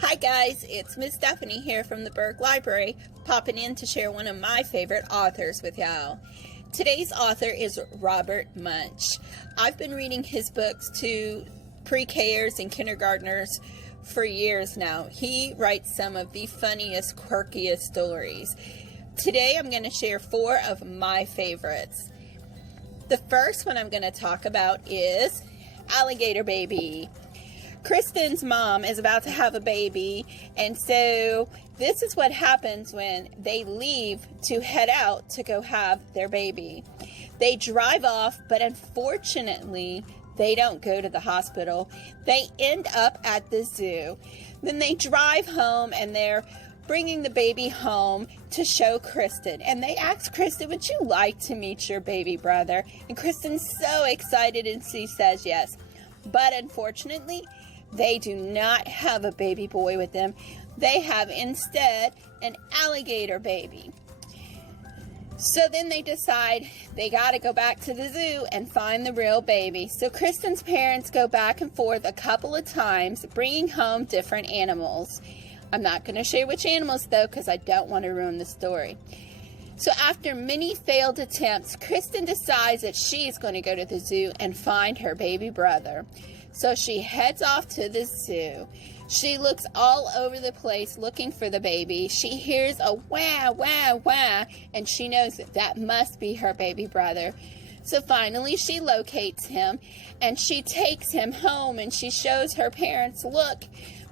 Hi guys, it's Miss Stephanie here from the Burke Library, popping in to share one of my favorite authors with y'all. Today's author is Robert Munsch. I've been reading his books to pre-Kers and kindergartners for years now. He writes some of the funniest, quirkiest stories. Today I'm going to share 4 of my favorites. The first one I'm going to talk about is Alligator Baby. Kristen's mom is about to have a baby, and so this is what happens when they leave to head out to go have their baby. They drive off, but unfortunately, they don't go to the hospital. They end up at the zoo. Then they drive home, and they're bringing the baby home to show Kristen. And they ask Kristen, would you like to meet your baby brother? And Kristen's so excited, and she says yes. But unfortunately, they do not have a baby boy with them. They have instead an alligator baby. So then they decide they got to go back to the zoo and find the real baby. So Kristen's parents go back and forth a couple of times, bringing home different animals. I'm not going to share which animals though, because I don't want to ruin the story. So after many failed attempts, Kristen decides that she's going to go to the zoo and find her baby brother. So she heads off to the zoo. She looks all over the place looking for the baby. She hears a wah, wah, wah, and she knows that that must be her baby brother. So finally she locates him, and she takes him home, and she shows her parents, look,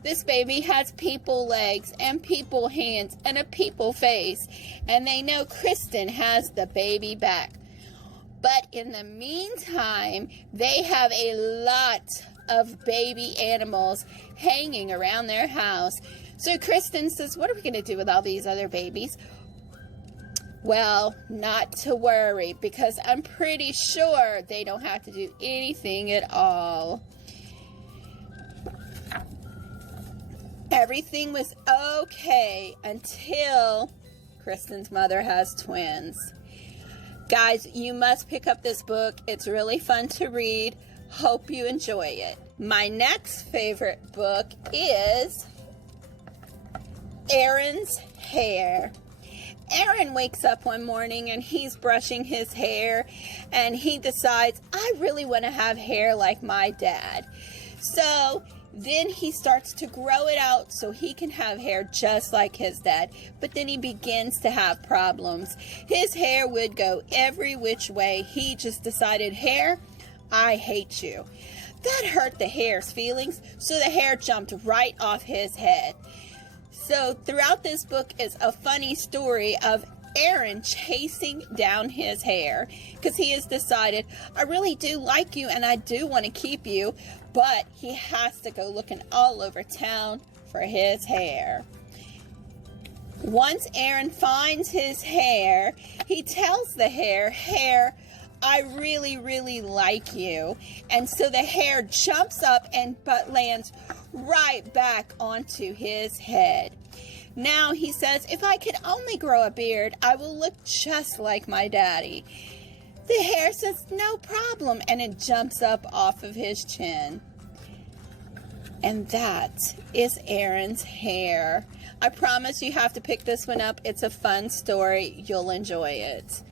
this baby has people legs and people hands and a people face, and they know Kristen has the baby back. But in the meantime, they have a lot of baby animals hanging around their house. So Kristen says, what are we going to do with all these other babies? Well, not to worry, because I'm pretty sure they don't have to do anything at all. Everything was okay until Kristen's mother has twins. Guys, you must pick up this book. It's really fun to read. Hope you enjoy it. My next favorite book is Aaron's Hair. Aaron wakes up one morning and he's brushing his hair, and he decides, I really want to have hair like my dad. So then he starts to grow it out so he can have hair just like his dad. But then he begins to have problems. His hair would go every which way. He just decided, hair, I hate you. That hurt the hair's feelings, so the hair jumped right off his head. So throughout this book is a funny story of Aaron chasing down his hair, because he has decided, I really do like you and I do want to keep you, but he has to go looking all over town for his hair. Once Aaron finds his hair, he tells the hair, I really, really like you. And so the hair jumps up but lands right back onto his head. Now he says, if I could only grow a beard, I will look just like my daddy. The hair says, no problem, and it jumps up off of his chin. And that is Aaron's Hair. I promise you have to pick this one up. It's a fun story. You'll enjoy it.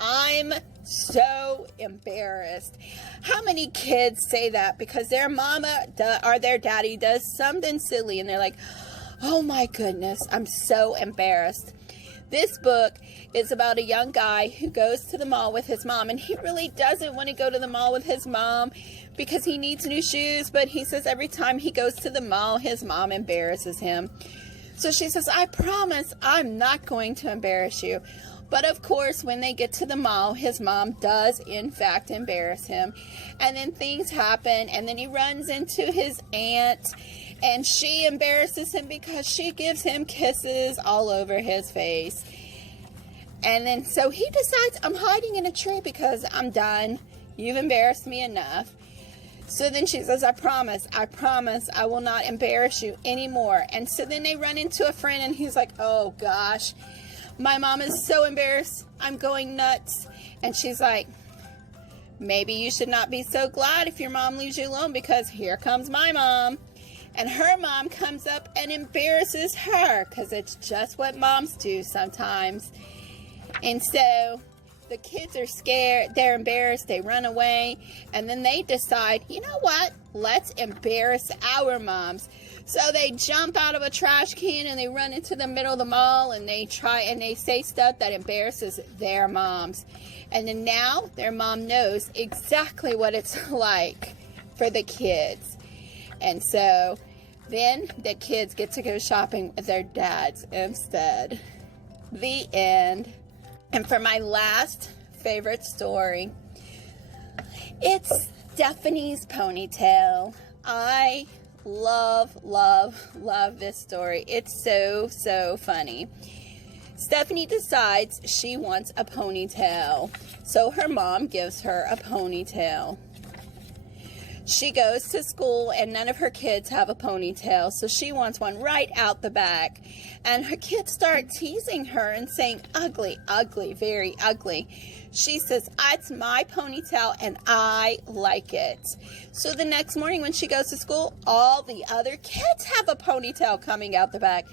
I'm so embarrassed. How many kids say that because their mama or their daddy does something silly and they're like, oh my goodness, I'm so embarrassed. This book is about a young guy who goes to the mall with his mom, and he really doesn't want to go to the mall with his mom because he needs new shoes, but he says every time he goes to the mall, his mom embarrasses him. So she says, I promise I'm not going to embarrass you. But of course, when they get to the mall, his mom does in fact embarrass him. And then things happen, and then he runs into his aunt, and she embarrasses him because she gives him kisses all over his face. And then so he decides, I'm hiding in a tree because I'm done. You've embarrassed me enough. So then she says, I promise I will not embarrass you anymore. And so then they run into a friend, and he's like, oh gosh, my mom is so embarrassed. I'm going nuts. And she's like, maybe you should not be so glad if your mom leaves you alone, because here comes my mom. And her mom comes up and embarrasses her, because it's just what moms do sometimes. And so the kids are scared, they're embarrassed, they run away, and then they decide, you know what, let's embarrass our moms. So they jump out of a trash can and they run into the middle of the mall, and they say stuff that embarrasses their moms. And then now their mom knows exactly what it's like for the kids. And so then the kids get to go shopping with their dads instead. The end. And for my last favorite story, it's Stephanie's Ponytail. I love this story. It's so funny. Stephanie decides she wants a ponytail, so her mom gives her a ponytail. She goes to school and none of her kids have a ponytail, so she wants one right out the back. And her kids start teasing her and saying, ugly, ugly, very ugly. She says, it's my ponytail and I like it. So the next morning when she goes to school, all the other kids have a ponytail coming out the back.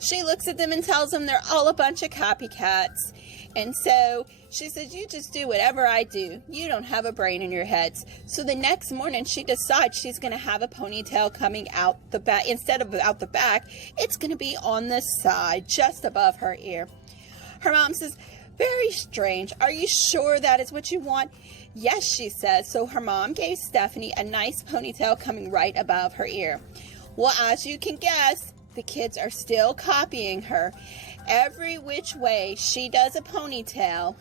She looks at them and tells them they're all a bunch of copycats. And so she says, you just do whatever I do. You don't have a brain in your heads. So the next morning she decides she's going to have a ponytail coming out the back. Instead of out the back, it's going to be on the side, just above her ear. Her mom says, very strange. Are you sure that is what you want? Yes, she says. So her mom gave Stephanie a nice ponytail coming right above her ear. Well, as you can guess, the kids are still copying her. Every which way she does a ponytail,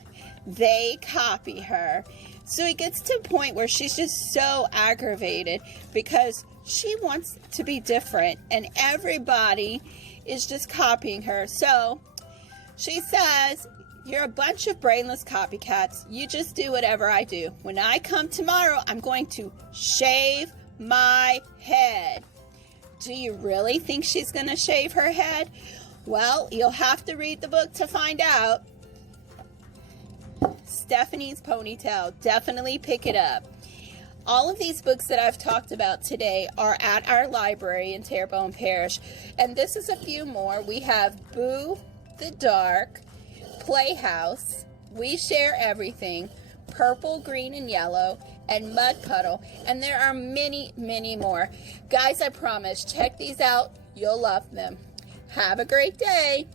they copy her. So it gets to a point where she's just so aggravated because she wants to be different and everybody is just copying her. So she says, you're a bunch of brainless copycats. You just do whatever I do. When I come tomorrow, I'm going to shave my head. Do you really think she's going to shave her head? Well, you'll have to read the book to find out. Stephanie's Ponytail. Definitely pick it up. All of these books that I've talked about today are at our library in Terrebonne Parish. And this is a few more. We have Boo the Dark, Playhouse, We Share Everything, Purple, Green, and Yellow, and Mud Puddle. And there are many more. Guys, I promise, check these out. You'll love them. Have a great day.